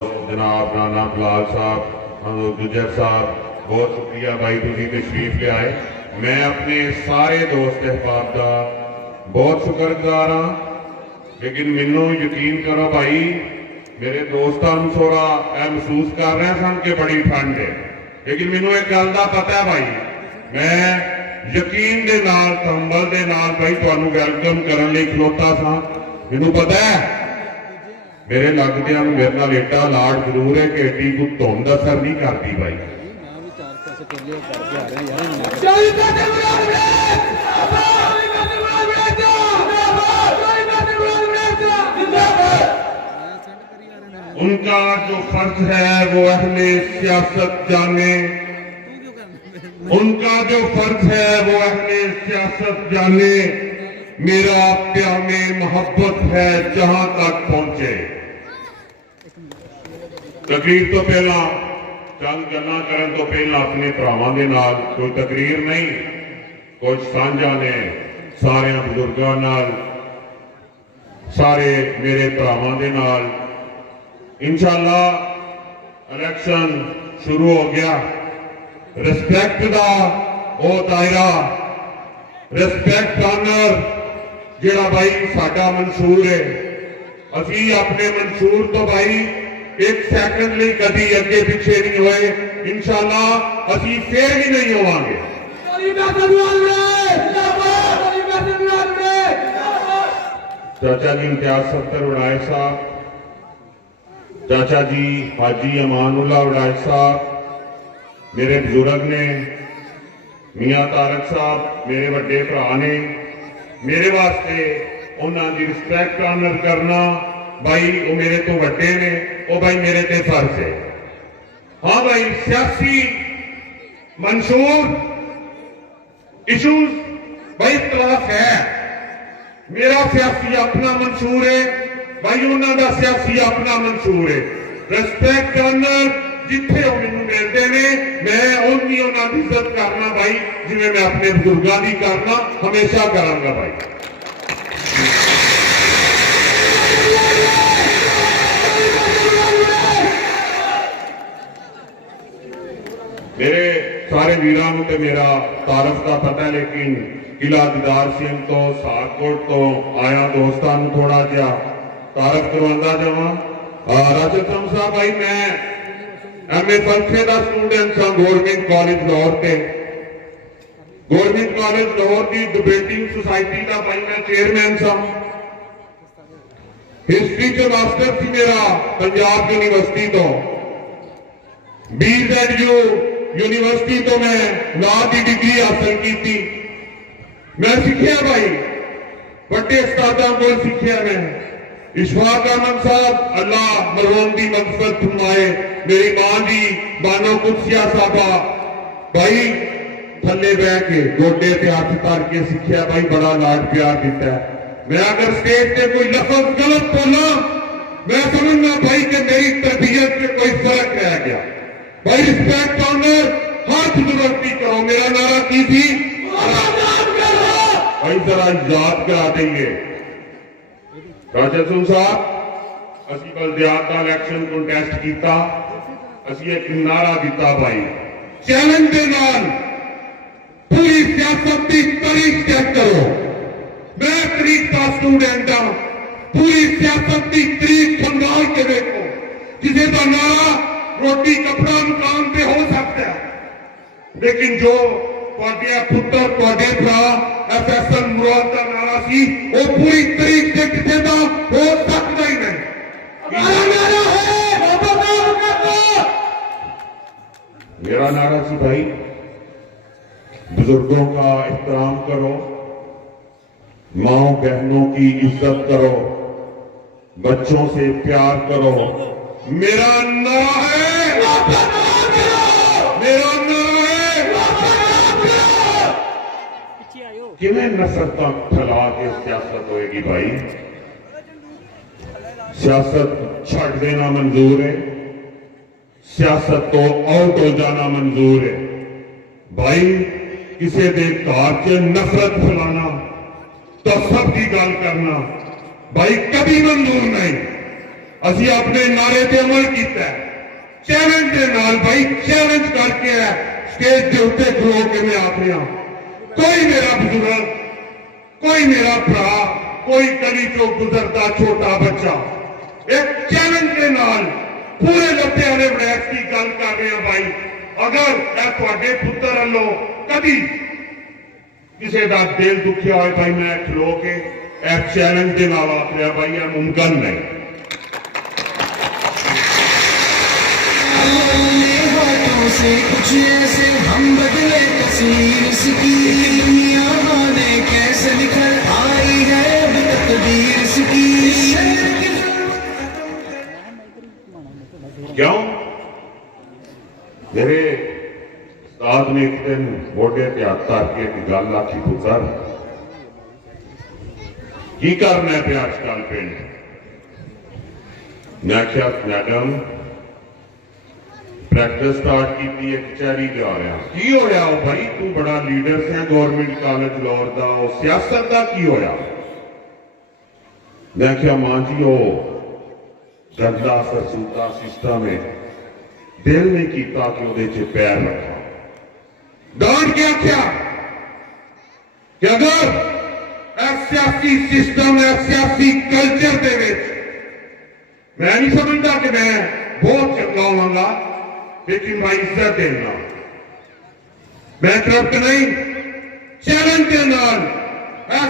जनाब राना बलाल साहब गुजर साहब बहुत शुक्रिया भाई तुसी तशरीफ ले आए। मैं अपने सारे दोस्त अहबाब का बहुत शुक्रगुजार हाँ, लेकिन मैनू यकीन करो भाई मेरे दोस्तों थोड़ा महसूस कर रहे सन कि बड़ी ठंड है, लेकिन मैनू एक गल का पता है भाई, मैं यकीन दे नाल तंबल दे नाल भाई तुहानू वेलकम करने लई खलोता सा। मैनू पता है मेरे लगदियां मेरे नाल एडा लाड जरूर है कि एडी कोई धुंध असर नहीं करती भाई। उनका जो फर्ज है वो अहले सियासत जाने, उनका जो फर्ज है वो अहले सियासत जाने, मेरा प्यामे मोहब्बत है जहां तक पहुंचे। तकरीर तो पहला चंद गल्लां करन तो पहला अपने भरावां दे नाल कोई तकरीर नहीं, कुछ सांझा ने सारे बुजुर्गां नाल, सारे मेरे भरावां दे नाल। इंशाअल्लाह इलेक्शन शुरू हो गया, रिस्पैक्ट दा ओ दायरा, रिस्पैक्ट ऑनर जिहड़ा भाई साडा मंशूर है, असी अपने मंशूर तो भाई एक सैकंड लिए कभी अगे पिछे नहीं हुए, इंशाअल्लाह असी फिर भी नहीं होवांगे। चाचा जी इम्तियाज सत्तर वड़ाए साहब, चाचा जी हाजी अमानुल्लाह वड़ाए साहब मेरे बुजुर्ग ने, मियां तारक साहब मेरे बड़े भरा ने, मेरे वास्ते उन्होंने रिस्पैक्ट ऑनर करना भाई वो मेरे तो वड्डे ने, वो भाई मेरे ते फर्ज है। हाँ भाई सियासी मंशूर इशूज भाई इख्तलाफ है, मेरा सियासी अपना मंशूर है भाई, उन्होंने सियासी अपना मंशूर है। रिस्पैक्ट ऑनर जिथे वो मैनू मिलते ने मैं उनकी उन्होंने इज्जत करना भाई, जिवें मैं अपने बुजुर्गों की करना हमेशा करांगा भाई। मेरे सारे वीरां नूं ते मेरा तारफ का पता है, लेकिन किला दीदार सिंह तो सारकोट तो आया दोस्तों नूं थोड़ा जिहा तारफ करवांदा जावां। राजत साहब भाई मैं एमए फलसफे का स्टूडेंट हाँ गवर्नमेंट कॉलेज लाहौर से, गवर्नमेंट कॉलेज लाहौर की डिबेटिंग सोसाइटी का भाई मैं चेयरमैन सा। हिस्ट्री च मास्टर थी मेरा पंजाब यूनिवर्सिटी तो, BZU यूनिवर्सिटी तो मैं लॉ की डिग्री हासिल की थी। मैं सीखिया भाई बड़े उस्तादां को सीखिया मैं। इशफाक अहमद साहब अल्लाह मरहूम की मगफरत फरमाए, मेरी मां जी बानो कुदसिया साहबा भाई थले बह के गोडे ते हाथ धर के सीखिया भाई, बड़ा लाड प्यार दिता है। मैं अगर स्टेज पे कोई लफ्ज गलत बोला मैं समझना भाई कि मेरी तरबियत में कोई फर्क रह गया भाई। रिस्पेक्ट ऑनर हाथ जुड़ती करो, मेरा नारा की थी भाई जरा याद करा देंगे। राजन साहब असी बलदियात का इलेक्शन कंटेस्ट किया, असी एक नारा दिता भाई चैलेंज के नाल पूरी सियासत की तारीख चेक करो। मैं तरीक का स्टूडेंट हाँ, पूरी सियासत की तरीक खंगाल के देखो, किसी का नारा रोटी कपड़ा मकान पे हो सकता है, लेकिन जो पुत्र भरा FSN मुराद का नारा सी वो पूरी तरीक से किसी का हो सकता ही नहीं। मेरा नारा सी भाई बुजुर्गों का एहतराम करो, माओ बहनों की इज्जत करो, बच्चों से प्यार करो। मेरा नारा है, मेरा नारा है किवें नफरतां फैला के सियासत होएगी भाई। सियासत छड़ देना मंजूर है, सियासत तो आउट हो जाना मंजूर है भाई। किसी के घर च नफरत फैलाना तो सब की गल करना भाई कभी मंजूर नहीं। ਅਸੀਂ ਆਪਣੇ ਨਾਰੇ ਤੇ ਅਮਲ ਕੀਤਾ ਚੈਲੰਜ ਦੇ ਨਾਲ ਭਾਈ ਚੈਲੰਜ ਕਰਕੇ ਸਟੇਜ ਦੇ ਉੱਤੇ ਖਲੋ ਕੇ ਮੈਂ ਆਖਿਆ ਕੋਈ ਮੇਰਾ ਬਜ਼ੁਰਗ ਕੋਈ ਮੇਰਾ ਭਰਾ ਕੋਈ ਗਲੀ ਚੋਂ ਗੁਜ਼ਰਦਾ ਛੋਟਾ ਬੱਚਾ ਇੱਕ ਚੈਲੰਜ ਦੇ ਨਾਲ ਪੂਰੇ ਲੁਧਿਆਣੇ ਵਿਲਾਇਤ ਦੀ ਗੱਲ ਕਰ ਰਹੇ ਹਾਂ ਭਾਈ ਅਗਰ ਇਹ ਤੁਹਾਡੇ ਪੁੱਤਰ ਵੱਲੋਂ ਕਦੀ ਕਿਸੇ ਦਾ ਦਿਲ ਦੁਖਿਆ ਹੋਏ ਭਾਈ ਮੈਂ ਖਲੋ ਕੇ ਇਹ ਚੈਲੰਜ ਦੇ ਨਾਲ ਆਖ ਰਿਹਾ ਭਾਈ ਇਹ ਮੁਮਕਿਨ ਨਹੀਂ से कुछ ऐसे हम बदले तस्वीर इसकी दुनिया ने कैसे निखर आई है अब तकदीर इसकी क्यों मेरे उस्ताद ने एक दिन मोटे ते हाथ धर के एक गल आखी पुत्र की करना पे आजकल पिंड मैं आख्या मैडम प्रैक्टिस स्टार्ट की कचहरी जा रहा की होया भाई तू बड़ा लीडर से गवर्नमेंट कॉलेज लाहौर दा सियासत का की होया मैं क्या मां जी वो गंदा फरसूदा सिस्टम है दिल नहीं किया कि उहदे च पैर रखा डांट के आख्या कि अगर सियासी सिस्टम है सियासी कल्चर दे विच मैं नहीं समझता कि मैं बहुत चंगा होवांगा लेकिन भाई इज्जत देना मैं करप्ट नहीं चैलेंज के नाल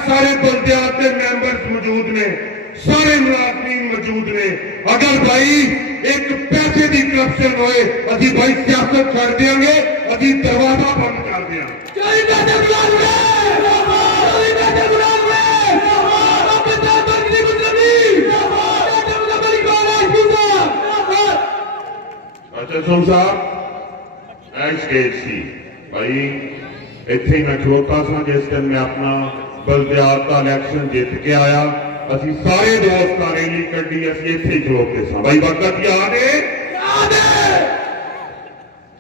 सारे बंदियां के मेंबर्स मौजूद ने सारे मुलाजमीन मौजूद ने अगर भाई एक पैसे की करप्शन होए अभी भाई सियासत कर देंगे अभी दरवाजा बंद कर देंगे अच्छा साहब स्टेज सी भाई इत्थे मैं खलोता सा जिस दिन मैं अपना बलदियात का इलैक्शन जित के आया असी सारे दोस्त रैली कड्डी असी इत्थे ही खलोते सा भाई वक्त याद है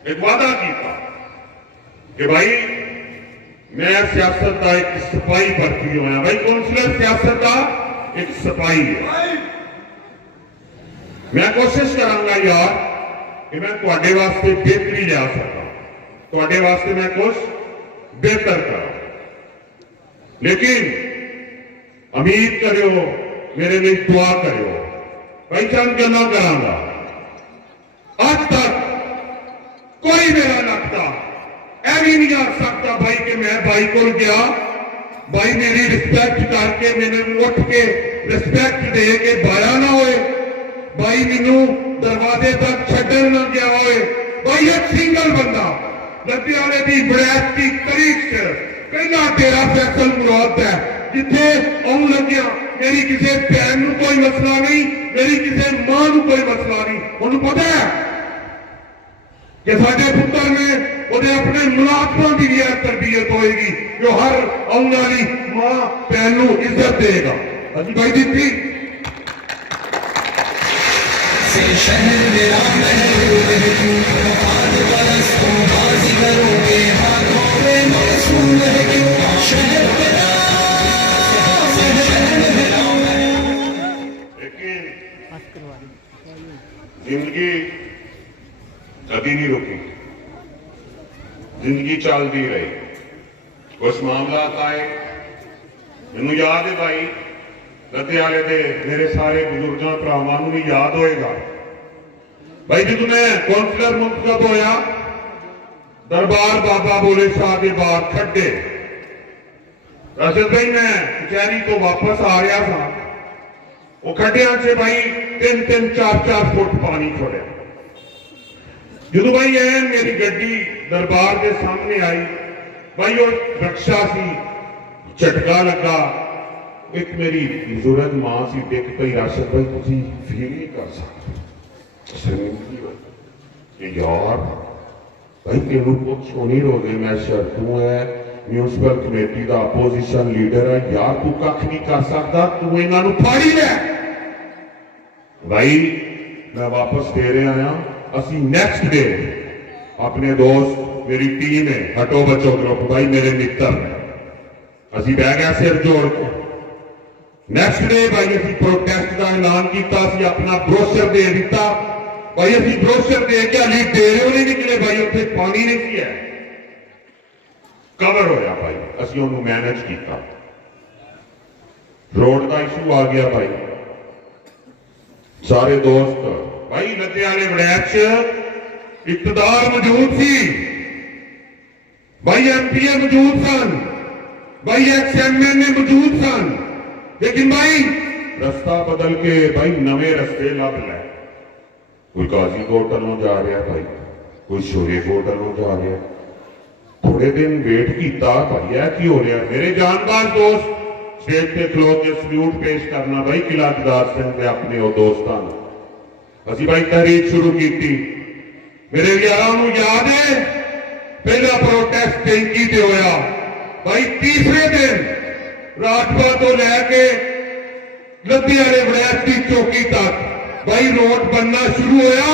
एक वादा किया कि भाई मैं सियासत का एक सिपाही भर्ती होया भाई कौंसलर सियासत का एक सिपाही है मैं कोशिश करांगा यार कि मैं तुहाडे वास्ते बेहतरी लिया सका तुहाडे वास्ते मैं कुछ बेहतर करा लेकिन उम्मीद करो मेरे लिए दुआ करो भाई चंद गल्लां करांगा आज तक कोई मेरा लगता ऐ भी नहीं आ सकता भाई कि मैं भाई को गया भाई मेरी रिस्पेक्ट करके मैंने उठ के रिस्पेक्ट दे के बाया ना होए भाई मैनू दरवाजे तक छड्डन ना गया होए भाई एक सिंगल बंदा लुधियाने की विलायत की तरीक से कहना तेरा फैसल मुराद है जिथे आउन लग्या मेरी किसी भैन नूं कोई मसला नहीं मेरी किसी मां नूं कोई मसला नहीं उन्हें पता है कि साडे पुत्र ने उहदे अपने मुलाजमां की भी तरबियत होएगी जो हर आउन वाली मां भैन नूं इज्जत देगा अजी भाई दी शहर मेरा बाजीगरों के हाथों में मासूम है क्यों शहर मेरा लेकिन जिंदगी कभी नहीं रुकी जिंदगी चलती रही कुछ मामला आए मैनू याद है भाई लुधियाने दे मेरे सारे बुजुर्गों भरावां नूं भी याद होएगा भाई जो मैं कौंसलर मुंतखब होया दरबार बाबा बुले शाह के बाहर खड्डे रशद भाई मैं कचहरी तो वापस आ रहा था वो खड्डिया से भाई 3-3 4-4 फुट पानी छोड़े जो भाई है मेरी गड्डी दरबार के सामने आई भाई वो रक्षा सी झटका लगा एक मेरी बुजुर्ग मां सी डिग पई राशिद भाई तुसी फील नहीं कर सकते शर्मिंदगी होई यार भाई तेनू कुछ नहीं रोदे मैं शर तू है म्यूनसिपल कमेटी का अपोजिशन लीडर है यार तू कख नहीं कर सकता तू इन्हां नूं फाड़ी लै भाई मैं वापस फेरे आया असी नेक्स्ट डे अपने दोस्त मेरी टीम है हटो बचो ग्रुप भाई मेरे मित्र ने असी बह गए सिर जोड़ के ਨੈਕਸਟ ਡੇ ਭਾਈ ਅਸੀਂ ਪ੍ਰੋਟੈਸਟ ਦਾ ਐਲਾਨ ਕੀਤਾ ਸੀ, ਆਪਣਾ ਬਰੋਸ਼ਰ ਦੇ ਦਿੱਤਾ ਭਾਈ। ਅਸੀਂ ਬਰੋਸ਼ਰ ਦੇ ਕੇ ਹਾਲੀ ਡੇਰੇ ਨਹੀਂ ਨਿਕਲੇ ਭਾਈ, ਉੱਥੇ ਪਾਣੀ ਨਹੀਂ ਸੀ ਹੈ, ਕਵਰ ਹੋਇਆ ਭਾਈ। ਅਸੀਂ ਉਹਨੂੰ ਮੈਨੇਜ ਕੀਤਾ। ਰੋਡ ਦਾ ਇਸ਼ੂ ਆ ਗਿਆ ਭਾਈ, ਸਾਰੇ ਦੋਸਤ ਭਾਈ ਲੁਧਿਆਣੇ ਵੜੈਚ ਇਕਤਦਾਰ ਮੌਜੂਦ ਸੀ ਭਾਈ, ਐਮਪੀਏ ਮੌਜੂਦ ਸਨ ਭਾਈ, ਐਕਸ-ਐਮਐਲਏ ਮੌਜੂਦ ਸਨ, लेकिन भाई रस्ता बदल के भाई नवे रस्ते लब लै। कोई गाजीकोट वालों जा रहा भाई, कोई शोरेकोट वालों जा रहा। थोड़े दिन वेट किया भाई, है की हो रहा। मेरे जानबाज दोस्त स्टेज पे खलो के सल्यूट पेश करना भाई किला जदार सिंह के अपने वो दोस्तों। असी भाई तहरीक शुरू की। मेरे यारों को याद है पहला प्रोटेस्ट टैंकी से होया भाई, तीसरे दिन राजपा तो लैके लुधियाने वड़ैच की चौकी तक भाई रोड बनना शुरू होया।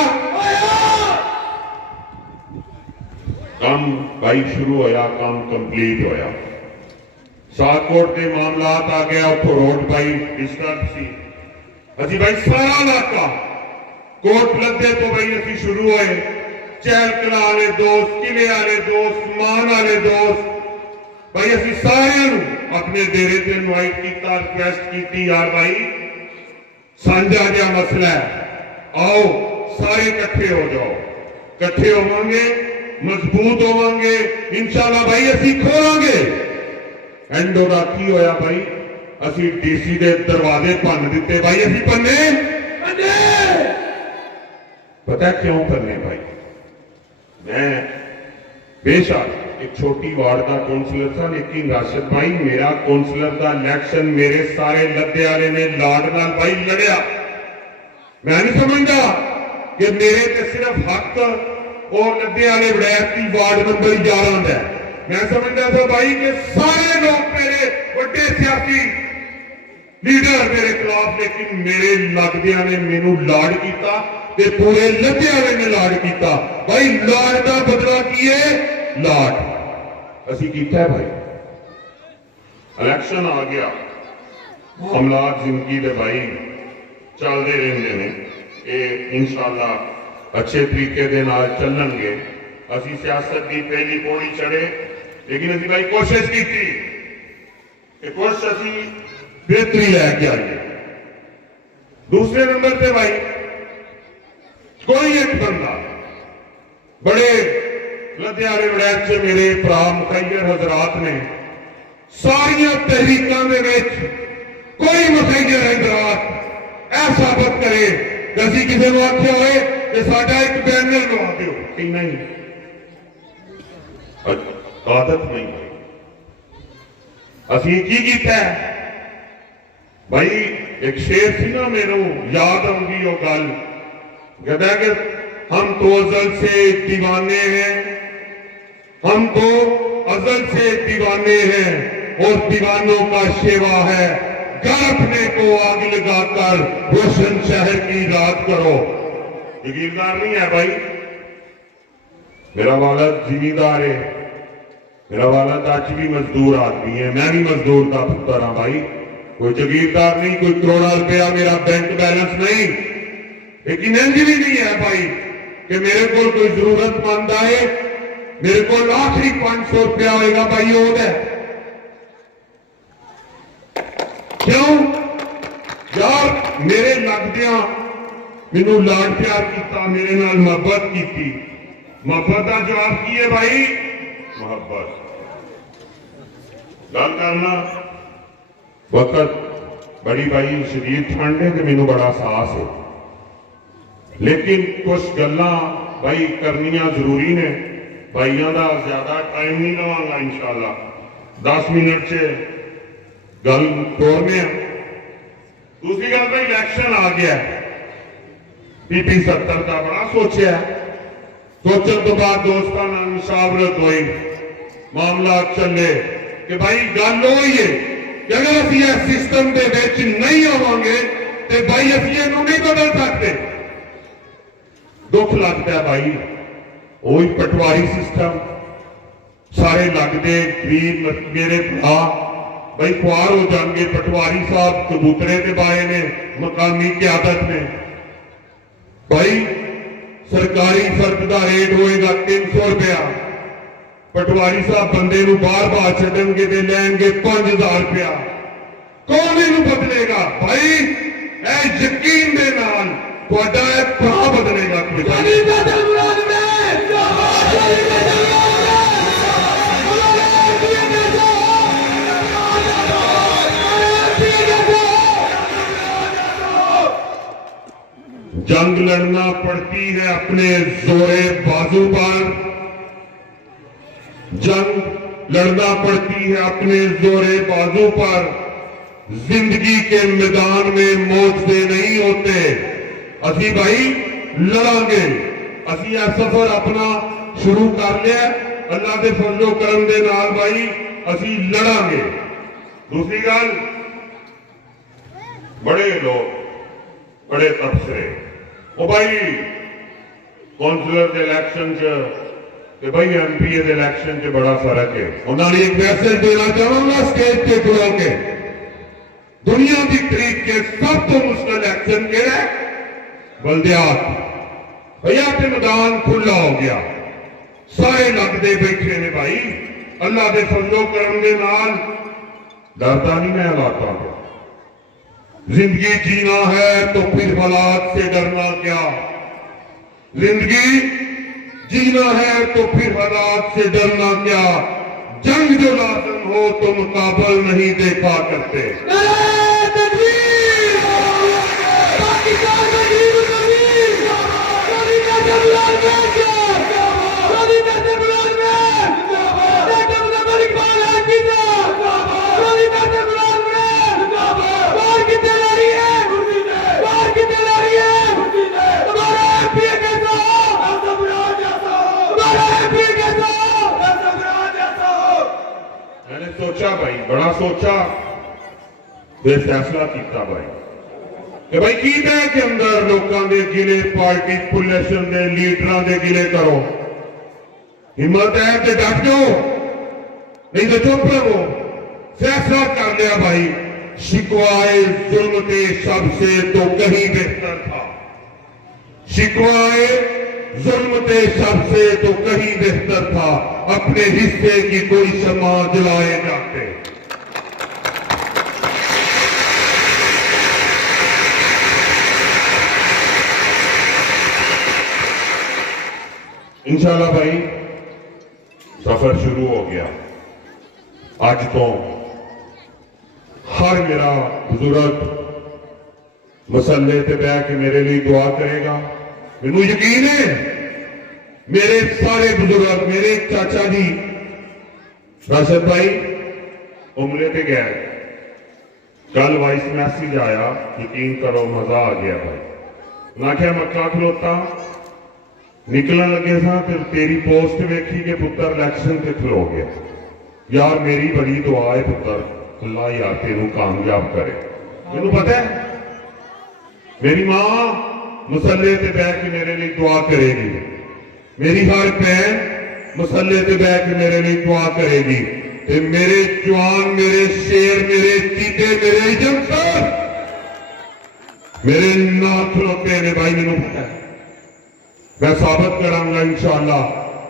काम भाई शुरू होया, काम कंप्लीट होया। सातकोट के मामलात आ गया, उतो रोड भाई डिस्टर्ब सी। असी भाई सारा इलाका कोट लद्दे तो भाई असी शुरू होए, चहल कला वाले दोस्त, किले वाले दोस्त, मान वाले दोस्त भाई, असी सारे अपने डेरे से इनवाइट किया, रिक्वेस्ट की यार भाई साझा जिहा मसला है, आओ सारे इकट्ठे हो जाओ, इकट्ठे होवांगे मजबूत होवांगे इंशाल्लाह भाई, असी खोलांगे। एंड राती होया भाई, असी डीसी के दरवाजे भन दिते भाई, असी भन्ने पता क्यों भन्ने भाई। मैं बेशक एक छोटी वार्ड का कौंसलर था, लेकिन राशिद भाई मेरा कौंसलर का इलेक्शन मेरे सारे लद्दे ने लाड नाल भाई लड़िया। मैं नहीं समझता कि मेरे ते सिर्फ हक और लद्दे वड़ैच की वार्ड नंबर 11 है। मैं समझता था भाई कि सारे लोग मेरे बड़े सियासी लीडर मेरे खिलाफ, लेकिन मेरे लगदिया ने मैनू लाड किया, पूरे लद्दे ने लाड किया भाई। लाड का बदला की है, लाड असी कीता भाई। इलेक्शन आ गया, मामलात जिंदगी दे भाई चलते रहते हैं, ये इंशाल्लाह अच्छे तरीके दे नाल चलणगे। असी सियासत की पहली पौड़ी चढ़े, लेकिन असी भाई कोशिश की कि कुछ असी बेहतरी लैके आइए। दूसरे नंबर पे भाई कोई एक बंदा बड़े लुधियाने वड़ैच से मेरे भरा मुखैयर हजरात ने सारिया तहरीकों के कोई मुखैयर हजरात ऐ साबित करे कि असी किसी को आख्या होए कि साडा एक बैनर लगा दो कि नहीं, आदत नहीं असी की कीता भाई। एक शेर थी ना, मेनू याद आऊंगी वो गल, कहता कि हम तो अजल से दीवाने हैं, हम तो अजल से दीवाने हैं और दीवानों का शेवा है, घर अपने को आग लगाकर रोशन शहर की रात करो। जगीरदार नहीं है भाई, मेरा वालद जिमीदार है, मेरा वालद आज भी मजदूर आदमी है, मैं भी मजदूर का पुत्र हाँ भाई। कोई जगीरदार नहीं, कोई करोड़ा रुपया मेरा बैंक बैलेंस नहीं, लेकिन इंज भी नहीं है भाई कि मेरे को कोई जरूरतमंद आए मेरे को आखिरी 500 रुपया होगा भाई वो है। क्यों यार, मेरे लगदिया मैनू लाड प्यार किया, मेरे नाल मोहब्बत की, मोहब्बत का जवाब की है भाई, मोहब्बत। गल करना वक्त बड़ी भाई शदीद ठंड है तो मैनू बड़ा एहसास है, लेकिन कुछ गल्लां भाई करनियां जरूरी ने। भाइयों का ज्यादा टाइम नहीं लवांगा, इंशाल्लाह 10 मिनट से गल तोड़ने। दूसरी गल भाई, इलेक्शन आ गया, पीपी 70 का बड़ा सोचा, सोचने तो बाद दोस्तों नाल मुशावरत हुई, मामला चले कि भाई गल हो ही है कि अगर असीं इस सिस्टम के विच नहीं आवांगे तो भाई असीं इहनूं नहीं बदल सकते। दुख लगता है भाई, वही पटवारी सिस्टम, सारे लगते गरीब मेरे भरा भाई खुआर हो जाएंगे। पटवारी साहब कबूतरे के बाए ने, मकामी क्यादत ने। भाई सरकारी फर्द का रेट होएगा 300 रुपया, पटवारी साहब बंदे नूं बार छड्डणगे ते लैणगे 5000 रुपया। कौन इहनूं बदलेगा? भाई ए यकीन दे नाल तुहाडा ए भरा बदलेगा। जंग लड़ना पड़ती है अपने जोरे बाजू पर, जंग लड़ना पड़ती है अपने जोरे बाजू पर। जिंदगी के मैदान में मोर्चे नहीं होते। असी भाई लड़ांगे। असी यह सफर अपना शुरू कर लिया अल्लाह के फजलो करम दे नाल। भाई असी लड़ांगे। दूसरी गल, बड़े लोग बड़े तबसरे ओ भाई कौंसलर के इलेक्शन च भाई एमपीए के इलेक्शन च बड़ा फर्क है। उन्होंने एक मैसेज देना चाहूंगा स्टेज पे खड़ो के, दुनिया की तरीक के सब तो मुश्किल इलेक्शन केड़ा है? बल्दियात। भैया के मैदान खुला हो गया, सारे लगते बैठे ने। भाई अल्लाह के फजलो करम दे नाल डरता नहीं मैं हालातों को। जिंदगी जीना है तो फिर हालात से डरना क्या? जिंदगी जीना है तो फिर हालात से डरना क्या? जंग जो लाजम हो तो मुकाबल नहीं देखा करते। मैंने सोचा भाई, बड़ा सोचा, फिर फैसला किया भाई कि भाई की है के अंदर लोगों के गिले पार्टी पुलेशन के लीडर के गिले करो। हिम्मत है तो डट जाओ, नहीं तो चुप रहो। फैसला कर लिया भाई, शिकवाए जुल्म के सबसे तो कहीं बेहतर था। शिकवाए जुल्म के सबसे तो कहीं बेहतर था, अपने हिस्से की कोई शमा जलाए जाते। इंशाल्लाह भाई सफर शुरू हो गया। आज तो हर मेरा बुजुर्ग मसल्ले पे बह के मेरे लिए दुआ करेगा। मैनू यकीन है मेरे सारे बुजुर्ग, मेरे चाचा जी राशिद भाई उमरे पे गए, कल वॉइस मैसेज आया, यकीन करो मजा आ गया भाई। मैं क्या मक्का खलोता निकलन लगे सा फिर तेरी पोस्ट वेखी के पुत्र इलेक्शन से खलो गया। यार मेरी बड़ी दुआ है पुत्र, अल्लाह यार तेनू कामयाब करे। मैनू पता है मेरी मां मुसल्ले ते बह के मेरे लिए दुआ करेगी, मेरी हर बहन मुसल्ले ते बह के मेरे लिए दुआ करेगी। ते मेरे जवान, मेरे शेर, मेरे चीते, मेरे जमसर मेरे नाथ खलोते ने भाई। मैनू पता है मैं साबित करांगा इंशाअल्लाह।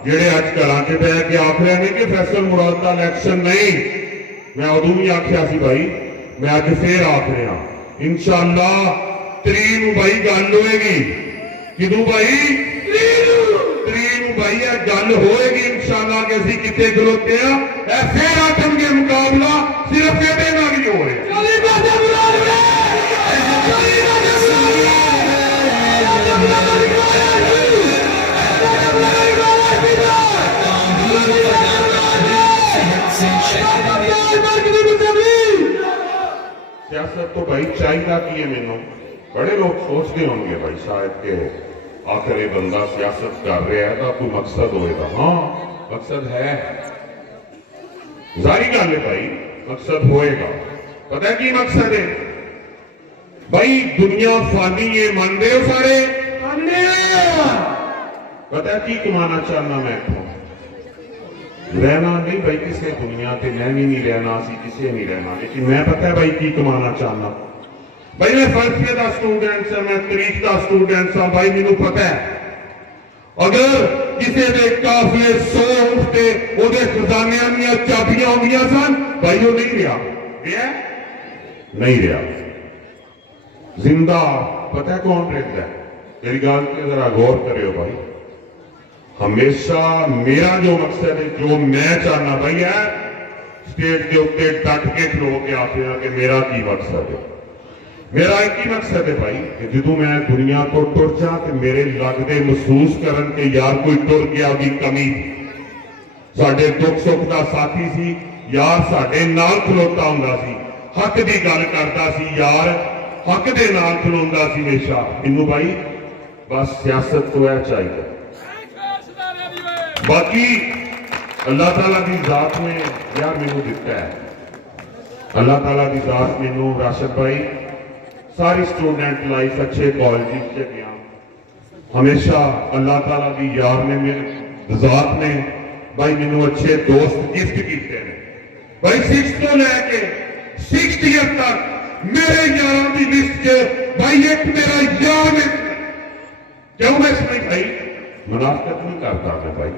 जेड़े अज घर के बह के आख रहे हैं कि फैसल मुराद का इलेक्शन नहीं, मैं उदू भी आख्या सी भाई, मैं अज फिर आख रहा इंशाअल्लाह 3 नूं भाई गल होएगी। किदू भाई? 3 नूं भाई यह गल होएगी इंशाअल्लाह कि असीं कित्थे खलोते हैं। ऐसे आखणगे मुकाबला सिर्फ ये नाल ही हो रहा। सियासत तो भाई चाहिए की है। मैनू बड़े लोग सोचते होंगे भाई शायद के आखिर ये बंदा सियासत कर रहा है तो कोई मकसद होएगा। हाँ मकसद है, जारी गल है भाई, मकसद होएगा। पता है की मकसद है भाई? दुनिया फानी है, मानते हो सारे? पता है की कमाना चाहना मैं इथों? रहना नहीं भाई किसी दुनिया ते मैं भी नहीं रहना, असी किसी नहीं रहना, लेकिन मैं पता है भाई की कमाना चाहना। भाई मैं फलसफे का स्टूडेंट से, मैं तारीख का स्टूडेंट सा, भाई मैनू पता है अगर किसी ने काफिले 100 उठते ओदे खजानियां दी चाबियां होंदियां सन, भाई वो नहीं रहा, नहीं रहा जिंदा। पता है कौन रहता है? मेरी गल पे जरा गौर करियो भाई। हमेशा मेरा जो मकसद है, जो मैं चाहना भाई है, स्टेज के उत्ते डट के खलो के आखिया कि मेरा की मकसद है। मेरा एक ही मकसद है भाई कि जो मैं दुनिया तो टुर जा तो मेरे लगते महसूस करन के यार कोई टुर गया भी कमी, साडे दुख सुख का साथी सी यार, साडे नाल खलोता हुंदा सी, हक की गल करता सी यार, हक दे नाल खलोंदा सी हमेशा। इनू भाई बस सियासत तो है चाहिए, बाकी अल्लाह ताला की जात ने यार मैनू दिता है। अल्लाह ताला की जात मैनू राशिद भाई सारी स्टूडेंट लाइफ अच्छे कॉलेज से गया, हमेशा अल्लाह ताला की यार ने मेरे जात ने भाई मैनू अच्छे दोस्त गिफ्ट किए हैं भाई। 6th तो लैके 60 ईयर तक मेरे यारों की लिस्ट च भाई एक मेरा यार है। क्यों मैं इसमें भाई मुनाफिकत नहीं करता, मैं भाई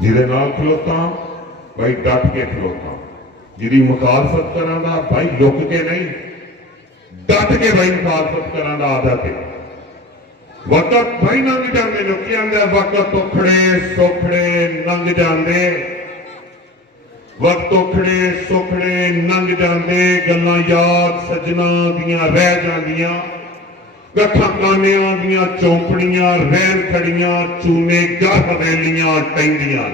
जिहदे नाल खलोता भाई डट के खलोता, जिहदी मुखालफत करां दा भाई लुक के नहीं, डट के भाई मुखालफत करां दा आदत है। वक्त भाई लंघ जाते, लोग आंदे वक्त औखड़े सौखड़े लंघ जाते, वक्त औखड़े सौखड़े लंघ जाते, गल्लां याद सजना दियां रह जांदियां, गठा कानियां दियां चौंपड़ियां रहन खड़ियां, चूने गढ़ हवेलियां टैंदियां।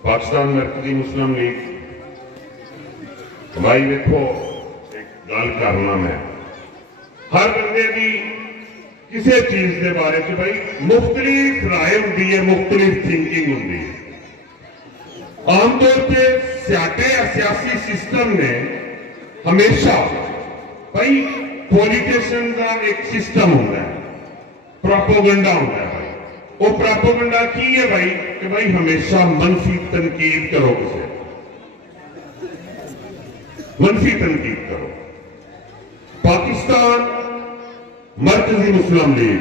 पाकिस्तान मरकजी मुस्लिम लीग भाई देखो एक गल करना, मैं हर बंदे की किसी चीज के बारे में भाई मुख्तलिफ राय होंगी है, मुख्तलिफ थिंकिंग होंगी है। आमतौर पर साडे सियासी सिस्टम ने हमेशा भाई पॉलिटिशियन का एक सिस्टम होता है, प्रोपोगंडा होता है भाई। वो प्रोपोगंडा की है भाई कि भाई हमेशा मनफी तनकीद करो, किसे मनफी तनकीद करो। पाकिस्तान मरकजी मुस्लिम लीग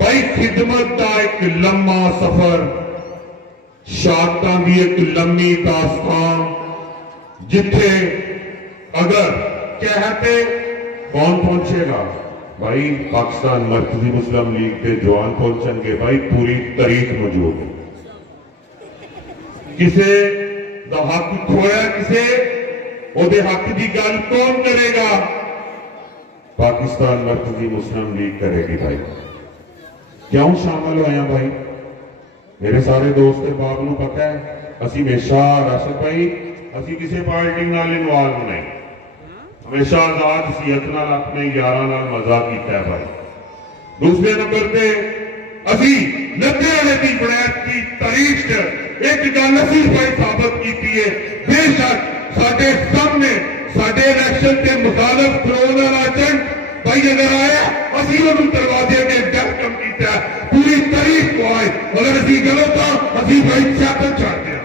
भाई खिदमत का एक लम्मा सफर, शहादतां की एक लम्मी दास्तान, जिथे अगर कहते कौन पहुंचेगा भाई पाकिस्तान मरकजी मुस्लिम लीग के जवान पहुंचेंगे भाई, पूरी तारीख मौजूद है। किसे दा हक खोया, किसे ओदे हक की गल कौन करेगा? पाकिस्तान मरकजी मुस्लिम लीग करेगी भाई। क्यों शामिल होया भाई? मेरे सारे दोस्त बाप नूं पता है, असी हमेशा राशिद भाई असी किसी पार्टी नाल इन्वॉल्व नहीं, हमेशा आजाद सीयत नाल अपने यारां नाल मजा कीता है भाई। दूसरे नंबर पे असी 90 वाले की बनैत की तारीख च एक गल असी भाई साबित की है, बेशक साडे सामने साडे इलेक्शन के मुखालफ करोना एजेंट भाई अगर आया असी उन्होंने दरवाजे के वेलकम किया, पूरी तारीख को आए, अगर असी गलत हाँ असी भाई चैपल छाड़ते हैं।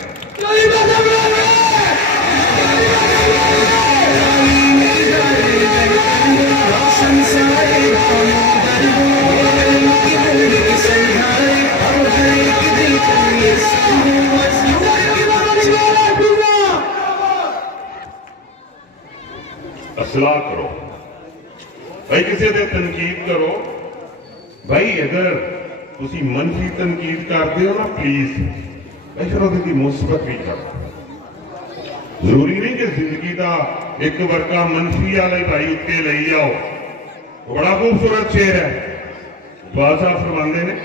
असलाह करो भाई, किसी दे तनकीद करो भाई। अगर तुसी मनफी तनकीद करते हो ना प्लीज भाई फिर उसकी मुस्बत भी करो। जरूरी नहीं कि जिंदगी का एक वर्का मनफी वाले भाई उत्ते ले आओ। बड़ा खूबसूरत शेर है, बादशाह साहब फरमाते ने,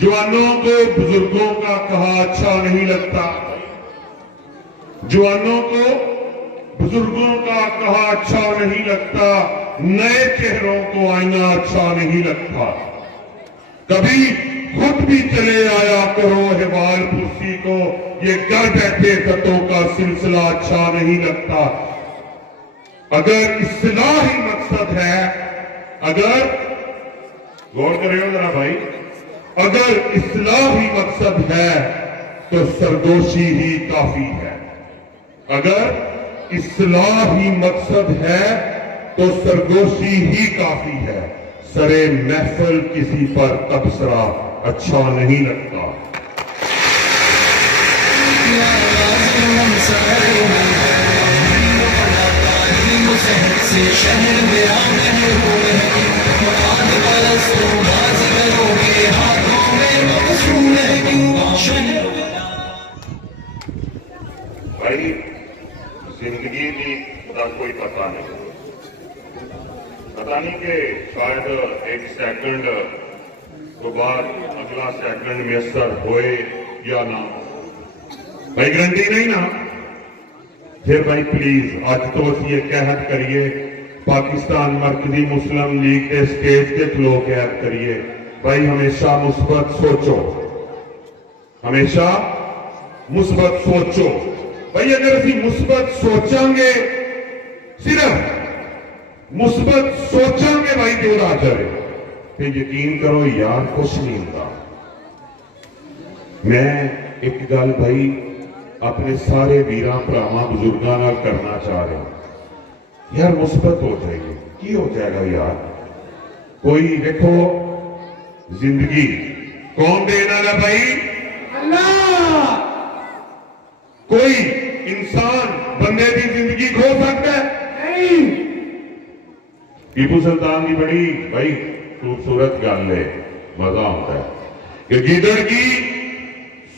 जवानों को बुजुर्गों का कहा अच्छा नहीं लगता, जवानों को बुजुर्गों का कहा अच्छा नहीं लगता, नए चेहरों को आईना अच्छा नहीं लगता। कभी खुद भी चले आया करो अहवाल पुरसी को, ये घर बैठे खतों का सिलसिला अच्छा नहीं लगता। अगर इस्लाह ही मकसद है, अगर गौर करियो जरा भाई, अगर इस्लाह ही मकसद है तो सरगोशी ही काफी है। अगर इस्लाह ही मकसद है तो सरगोशी ही काफी है। सरे महफिल किसी पर तबसरा अच्छा नहीं लगता। से शहर मेरा महबूब है, मुराद परस्तों बाज़ीगरों के हाथों में मकसूद है क्यों शहर भाई जिंदगी का कोई पता नहीं कि शायद एक सेकंड तो बाद अगला सेकंड मैसर होए या ना हो। भाई गारंटी नहीं ना। फिर भाई प्लीज अज तो असी ये कहत करिए, पाकिस्तान मरकजी मुस्लिम लीग के स्टेज के खलो कहत करिए, भाई हमेशा मुस्बत सोचो, हमेशा मुस्बत सोचो। भाई अगर असी मुस्बत सोचांगे, सिर्फ मुस्बत सोचांगे भाई जो आ जाए, तो यकीन करो यार कुछ नहीं होता। मैं एक गल भाई अपने सारे वीर भरावां बुजुर्गों नाल करना चाह रहा हूं, यार मुस्बत हो जाएगी, की हो जाएगा यार। कोई देखो जिंदगी कौन देना है भाई? अल्लाह। कोई इंसान बंदे की जिंदगी खो सकता है? नहीं। टीपू सुल्तान की बड़ी भाई खूबसूरत गल है, मजा आता है कि गीदड़ की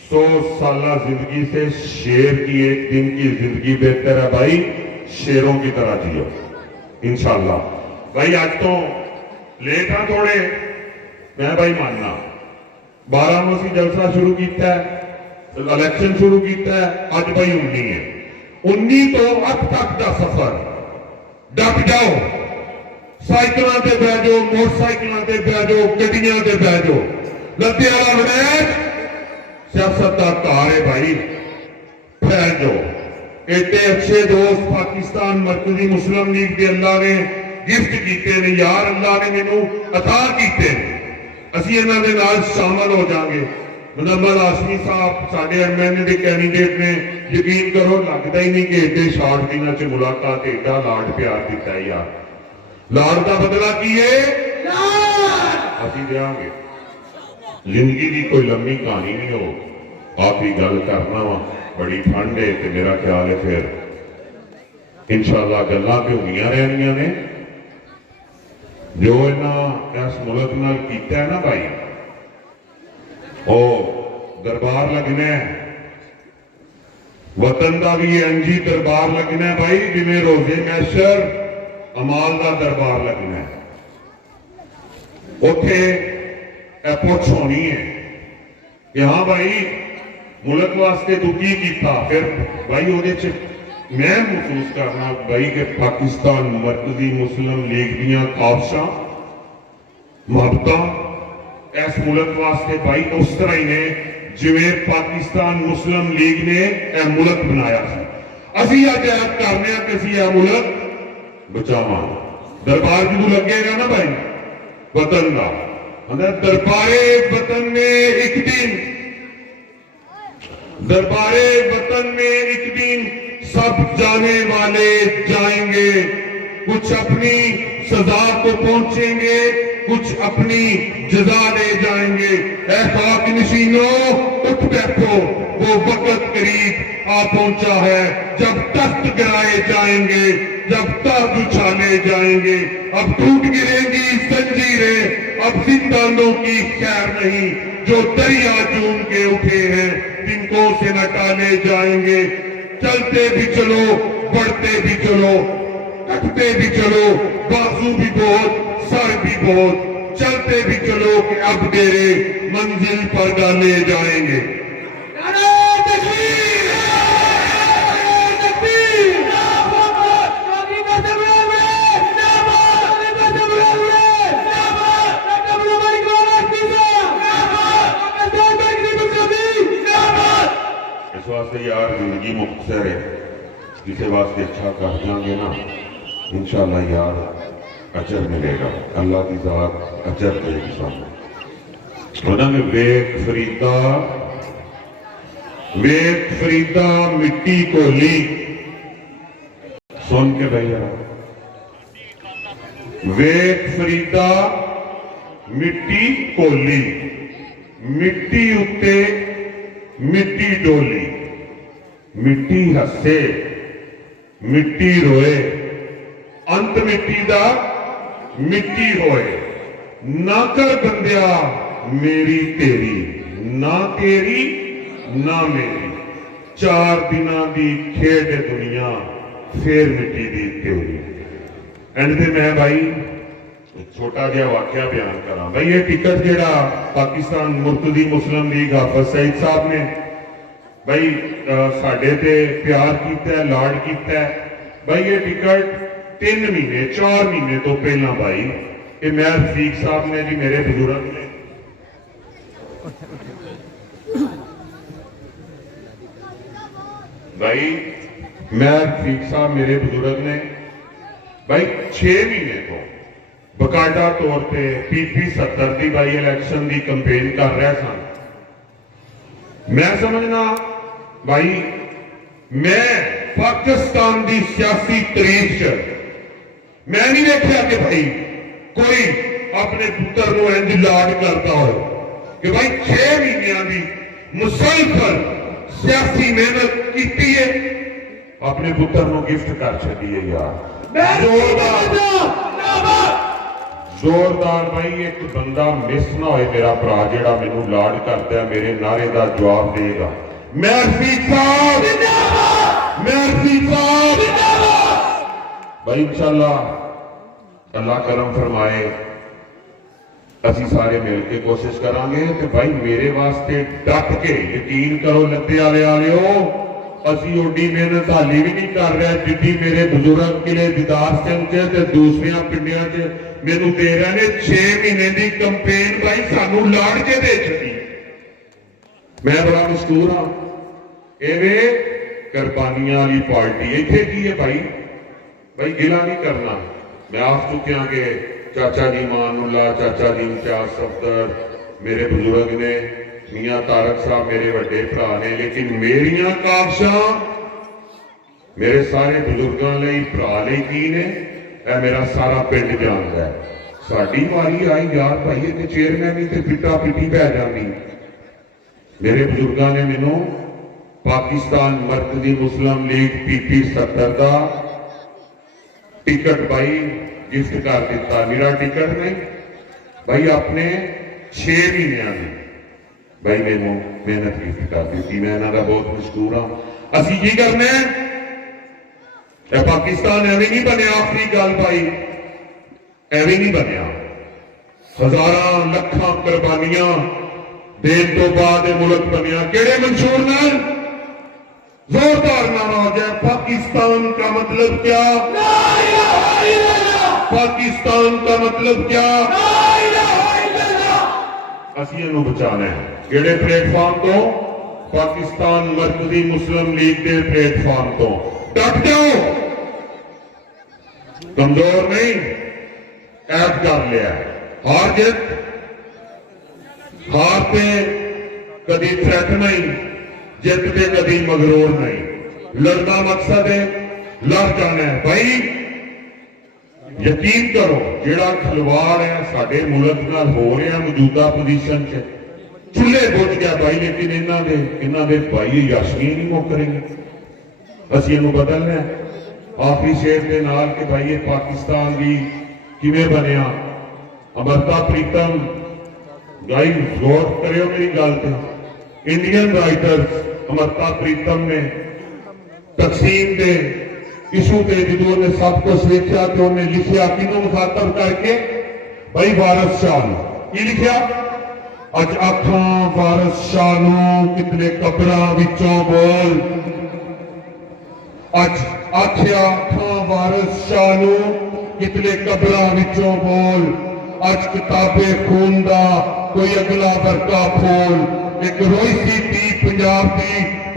100 साला जिंदगी से शेर की एक दिन की जिंदगी बेहतर है भाई। शेरों की तरह जियो इंशाल्लाह। भाई आज तो लेट हाँ थोड़े, मैं भाई मानना 12 ਨੂੰ ਅਸੀਂ जलसा शुरू किया, इलेक्शन शुरू किया, अज भाई 19 है। 19 तो अब तक का सफर डट जाओ, साइकिलों से बह जाओ, मोटरसाइकिलों से बह जाओ, गड्डियां से बह जाओ, लत्ते वाला मैच सियासत का कार है भाई, फैल जाओ। एडे अच्छे दोस्त पाकिस्तान मरकजी मुस्लिम लीग के अल्लाह ने गिफ्ट किए ने यार, अल्लाह ने मैनू अता किए, असी इन्हां दे नाल शामिल हो जाएंगे। मुनव्वर हाशमी साहब साडे एमएनए के कैंडीडेट ने, यकीन करो लगता ही नहीं कि एडे शार्ट दिनों च मुलाकात एडा लाड प्यार दिता है यार। लाड का बदला की है? असी देंगे। जिंदगी की कोई लंबी कहानी नहीं हो, आप ही गल करना वा, बड़ी ठंड है तो मेरा ख्याल है फिर इंशाल्लाह गल्लां ते होंदियां रहनियां ने। जो इन्हां इस मुल्क नाल कीता है ना भाई, ओ दरबार लगना है, वतन का भी अंजी दरबार लगना है भाई, जिवें रोजे मैशर अमाल का दरबार लगना है। उथे पुछ होनी है कि हाँ भाई मुल्क वास्ते तू की कीता, फिर भाई ਉਹਦੇ ਚ मैं महसूस करना भाई कि पाकिस्तान मरकजी मुस्लिम लीग दियां ख्वाहिशां मुहब्बतां इस मुल्क वास्ते भाई उस तरह ही ने जिवें पाकिस्तान मुस्लिम लीग ने यह मुल्क बनाया सी। असी अज याद करने कि असी यह मुल्क बचावां। दरबार जो लगेगा ना भाई वतन का, दरबारे वतन में एक दिन, दरबारे वतन में एक दिन सब जाने वाले जाएंगे, कुछ अपनी सजा को पहुंचेंगे, कुछ अपनी जजा ले जाएंगे। ऐ खाक नशीनों उठ बैठो, वो वक्त करीब आ पहुंचा है जब तख्त गिराए जाएंगे, जब ताज उछाले जाएंगे। अब टूट गिरेंगी जंजीरें, अब जिंदानों की खैर नहीं, जो दरिया चूम के उठे हैं तिनको से न टाले जाएंगे। चलते भी चलो, बढ़ते भी चलो, कटते भी चलो, बाजू भी बहुत, सर भी बहुत, चलते भी चलो कि अब तेरे मंजिल पर डाले जाएंगे। अवसर है, किसी वास्ते अच्छा कर जाएंगे ना, इंशाअल्लाह यार अजर मिलेगा, अल्लाह की जात अजर देगी सामने। उन्होंने वेख फरीदा मिट्टी कोली, सुन के भैया, वेख फरीदा मिट्टी कोली, मिट्टी उत्ते मिट्टी डोली, मिट्टी हसे मिट्टी रोए, अंत मिट्टी दा मिट्टी होए, ना कर बंदिया मेरी तेरी, ना तेरी ना मेरी, 4 दिनां दी खेड है दुनिया, फिर मिट्टी दी तेरी। एंड ते मैं भाई छोटा जिहा वाक्या बयान करा भाई, ये टिकट जेड़ा पाकिस्तान मुर्तदी मुस्लिम लीग हाफिज सईद साहब ने भाई साडे ते प्यार कीता है, लाड कीता है भाई, ये टिकट 3 महीने 4 महीने तो पहला भाई ये मैं रफीक साहब ने जी मेरे बुजुर्ग ने भाई, मैं रफीक साहब मेरे बुजुर्ग ने भाई 6 महीने तो बकायदा तौर पे PP 70 की भाई इलेक्शन की कंपेन कर रहा सन। मैं समझना भाई मैं पाकिस्तान की सियासी तारीख च मैं नहीं देखा कि भाई कोई अपने पुत्र को इंज लाड करता हो कि भाई 6 महीनों की मुसलसल सियासी मेहनत की है, अपने पुत्र को गिफ्ट कर छड़ी है यार। जोरदार भाई, एक बंदा मिस ना होए मेरा भरा जेड़ा मैनू लाड करता है, मेरे नारे का जवाब देगा। मैं रफीक साहब भाई इंशाअल्लाह अल्लाह करम फरमाए, असी सारे मिल के कोशिश करांगे कि भाई मेरे वास्ते डट के, यकीन करो लद्दे वाले आलियो, असी ओडी मेहनत हाली भी नहीं कर रहे जिद्दी मेरे बुजुर्ग किले दीदार सिंह च ते दूसरिया पिंडियां च मैनू दे रहे ने। 6 महीने की कंपेन भाई सानू लाड़ के दे छड़ी। मैं बड़ा मशहूर हाँ, एवें कुर्बानियां वाली पार्टी इत्थे की है भाई, भाई गिला नहीं करना। मैं आख चुकिया कि चाचा जी मानुल्ला, चाचा जी इम्तियाज सफदर मेरे बुजुर्ग ने, मियां तारक साहब मेरे बड़े भरा ने, लेकिन मेरिया काबशां मेरे सारे बुजुर्गों लई भरा लई की ने, मेरा सारा पिंड जानता है। साडी वारी आई यार भाई इत्थे चेयरमैन ते पिटा पिटी पै जांदी। मेरे बुजुर्गों ने मैनू पाकिस्तान मरकजी मुस्लिम लीग PP 70 का टिकट भाई गिफ्ट कर दिता। मेरा टिकट नहीं भाई, अपने 6 महीनों की भाई मैनू मेहनत गिफ्ट कर दी। मैं इन्हां दा बहुत मशहूर हाँ। असीं की करना है, पाकिस्तान एवं नहीं बनया। आखिरी गल भाई एवं नहीं बनया, हजारां लखां कुर्बानियां देन तो बाद मुल्क बनया। केड़े मंशूर नाल जोरदार नारा हो जाए, पाकिस्तान का मतलब क्या, पाकिस्तान का मतलब क्या, असीं इहनूं बचाना है। केड़े प्लेटफॉर्म तो, पाकिस्तान मरकजी मुस्लिम लीग के प्लेटफॉर्म तो डट जाओ, कमजोर नहीं, ऐप कर लिया। हार जित, हार पे कभी थ्रेट नहीं, जित पे कभी मगरूर नहीं। लड़ना मकसद है, लड़ जाना है भाई। यकीन करो जेड़ा खिलवाड़ है साडे मुल्क नाल हो रहा मौजूदा पोजीशन च, चूल्हे बुझ गया भाई, लेकिन इन्हां दे भाई याशियां नहीं मुक रही। असीं इहनूं बदलना है। आखिरी शेर के नाल कि भाई ये पाकिस्तान भी किवें बनिया। अमृता प्रीतम गाई गौर करियो मेरी गल ते, इंडियन राइटर्स अमृता प्रीतम ने तकसीम के इशू के जो ने सब कुछ देखा तो उन्हें लिखा किनों मुखातब करके भाई वारिस शाह की लिखा, अज आखां वारिस शाह नूं कितने कबरां विचों बोल, अज आख्या आखां वारिस शाह नूं कितने कबरां विचों बोल, अज किताबे खून दा कोई अगला वर्का खोल। एक रोई सी धी पंजाब दी